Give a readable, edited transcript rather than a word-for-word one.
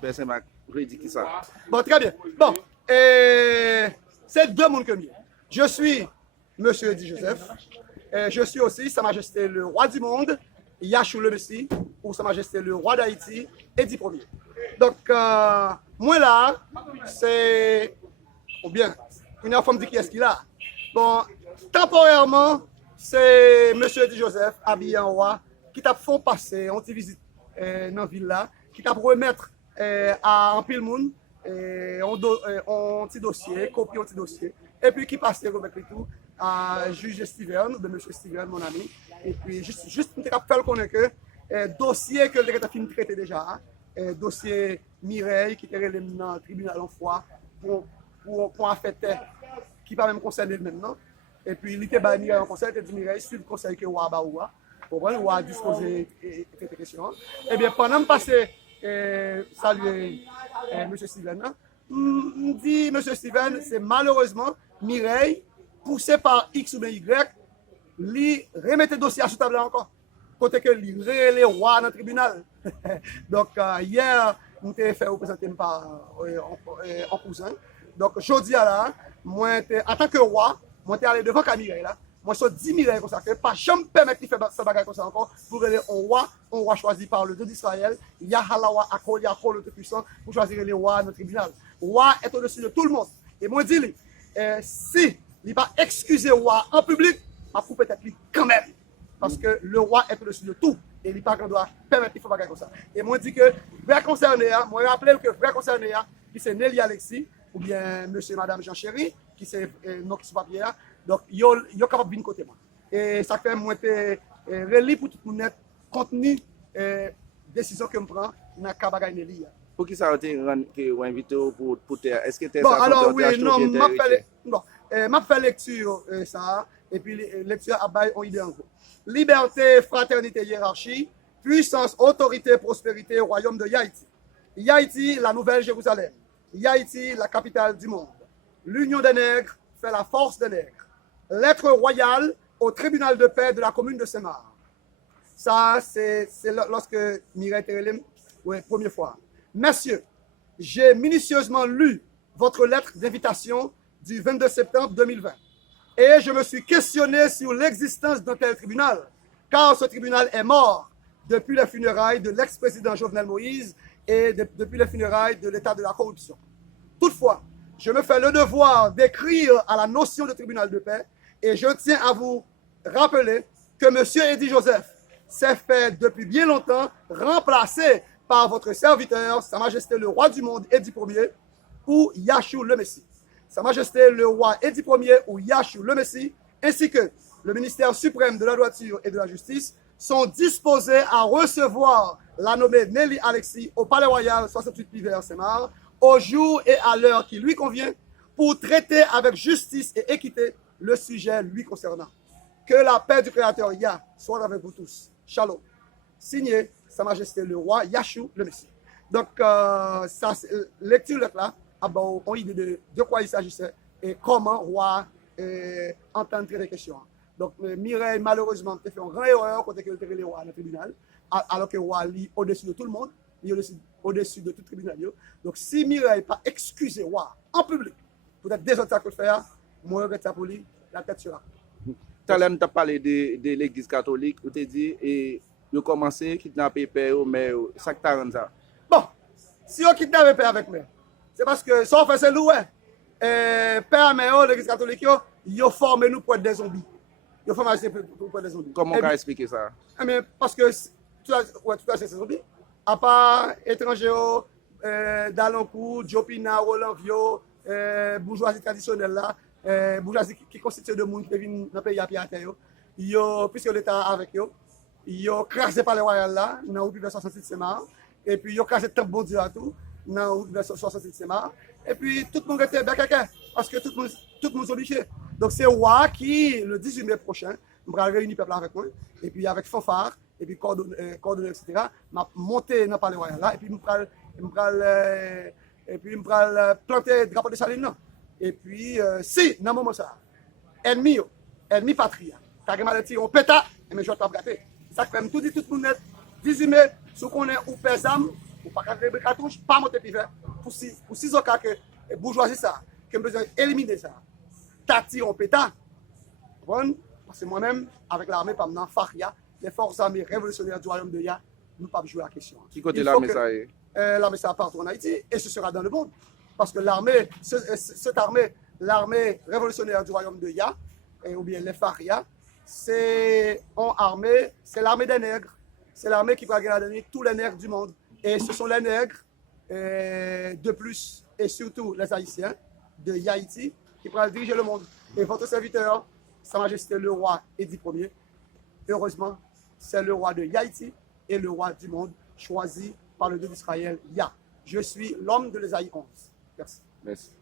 Personne m'a dit qui ça. Bon, très bien. Bon, c'est deux mondes que je suis Monsieur Edi Joseph. Je suis aussi Sa Majesté le Roi du Monde, Yachou le Messie, ou Sa Majesté le Roi d'Haïti, Edi Ier. Donc, moi là, c'est, ou bien, une forme de qui est-ce qu'il a. Bon, temporairement, c'est Monsieur Edi Joseph, habillé en roi, qui t'a fait passer, on t'y visite dans la ville là, qui t'a remettre à un pile monde, un petit dossier, copier un petit dossier, et puis qui passe remettre tout à juge Steven, de Monsieur Steven, mon ami, et puis juste pour te faire connaître que dossier que le fini traité déjà, dossier Mireille qui était dans le tribunal en fois pour affecter qui pas même concerné maintenant, et puis il était Mireille en conseil, il a dit Mireille, suit le conseil que Ouah Baoua, pour le Ouah disposer cette question. Et bien pendant que passer saluer M. Steven, me dit M. Steven, c'est malheureusement Mireille, poussé par X ou bien Y, lui remettre le dossier à sous table encore. Côté que lui les rois dans le tribunal. Donc hier, nous avons fait représenter par un cousin. Donc aujourd'hui, moi, en tant que roi, moi, je suis allé devant Mireille là. Moi, je suis 10 Mireille comme ça. Que pas jamais permettre qu'il fasse ce bagage comme ça encore. Pour aller un roi choisi par le Dieu d'Israël. Yahalawa Akol, Yakol, le Tout-Puissant, pour choisir les rois dans le tribunal. Le roi est au-dessus de tout le monde. Et moi, je dis, si il ne va pas excuser le roi en public, ma coupe peut-être lui quand même. Parce que le roi est au-dessus de tout. Et il ne doit permettre qu'il fasse bagage comme ça. Et moi, je dis que, vrai concerné, moi, je rappelle que vrai concerné, qui c'est Nelly Alexis, ou bien monsieur et madame Jean Chéri, qui c'est non qui sont papier. Donc, ils sont capables de venir côté moi. Et ça fait moi être relais pour tout le monde contenu décision que je prends dans le cas de Nelly. Pour qui ça a été invité pour terre? Est-ce que tu bon, alors oui, non, m'a fait lecture ça, et puis lecture à bail en idée en gros. Liberté, fraternité, hiérarchie, puissance, autorité, prospérité, royaume de Haïti. Haïti, la nouvelle Jérusalem. Haïti, la capitale du monde. L'union des nègres fait la force des nègres. Lettre royale au tribunal de paix de la commune de Saint-Marc. Ça, c'est lorsque Mireille Terelim, oui, première fois. Messieurs, j'ai minutieusement lu votre lettre d'invitation du 22 septembre 2020 et je me suis questionné sur l'existence d'un tel tribunal, car ce tribunal est mort depuis les funérailles de l'ex-président Jovenel Moïse et depuis les funérailles de l'état de la corruption. Toutefois, je me fais le devoir d'écrire à la notion de tribunal de paix et je tiens à vous rappeler que M. Edi Joseph s'est fait depuis bien longtemps remplacer par votre serviteur, Sa Majesté le Roi du Monde, Edi Ier, ou Yachou le Messie. Sa Majesté le Roi Edi Ier ou Yachou le Messie, ainsi que le ministère suprême de la droiture et de la justice, sont disposés à recevoir la nommée Nelly Alexis au Palais Royal 68 Pivert Saint-Marc, au jour et à l'heure qui lui convient, pour traiter avec justice et équité le sujet lui concernant. Que la paix du Créateur Yah soit avec vous tous. Shalom. Signé Sa Majesté le Roi Yachou le Messie. Donc, ça, lecture là, on a idée de quoi il s'agissait et comment le roi entend traiter les questions. Donc, Mireille, malheureusement, a fait une grande erreur quand il était le roi dans le tribunal, alors que le roi est au-dessus de tout le monde, il est au-dessus de tout le tribunal. Donc, si Mireille n'a pas excusé le roi en public, peut-être des autres ça que faire, moi, je vais pour lui, la tête sera. Tout à l'heure, tu as parlé de l'église catholique, où tu as dit, et ils ont commencé à kidnapper père, mais ça que tu as ça. Bon, si on kidnappe père avec moi, c'est parce que ça, on fait c'est loué. Père, mais l'église catholique, ils ont formé nous pour être des zombies. Ils ont formé pour être des zombies. Comment on peut expliquer ça? Parce que tout à c'est zombies. À part étrangers, Dalancourt, Jopina, Roland Vio, bourgeoisie traditionnelle là, bourgeoisie qui constitue de monde qui vient dans le pays à pied à terre, puisque l'État avec eux, ils ont crasé par les royales là, dans le 66 Saint-Marc, et puis ils ont crasé le bon Dieu à tout, dans le 66 Saint-Marc, et puis tout le monde était bien quelqu'un, parce que tout le monde est obligé. Donc c'est roi qui, le 18 mai prochain, va réunir le peuple avec moi, et puis avec fanfare, et puis coordonnées, etc., m'a monté dans le palais royal là, et puis je vais planter le drapeau de Saline. Et puis, si, dans le moment ça, ennemi patrie, tu as tiré un pétard, et je vais te gâter. Ça fait tout dit tout le monde, 18 mai, si on est ou pesam, Ou pas qu'à lever cartouche, pas monter plus vite. Pour 6 ans que bourgeoisie ça, que besoin d'éliminer ça. Tati on péta. Bon, parce que moi-même, avec l'armée, par exemple, Faria, les forces armées révolutionnaires du royaume de Ya, nous ne pouvons pas jouer à la question. Qui côté l'armée ça est? L'armée ça partout en Haïti et ce sera dans le monde. Parce que l'armée, cette armée, l'armée révolutionnaire du royaume de Ya, ou bien les Faria, c'est l'armée des nègres. C'est l'armée qui va gagner tous les nègres du monde. Et ce sont les nègres, de plus, et surtout les Haïtiens de Haïti, qui vont diriger le monde. Et votre serviteur, Sa Majesté le roi Édith Ier, heureusement, c'est le roi de Haïti et le roi du monde, choisi par le Dieu d'Israël, Yah. Je suis l'homme de l'Ésaïe 11. Merci. Merci.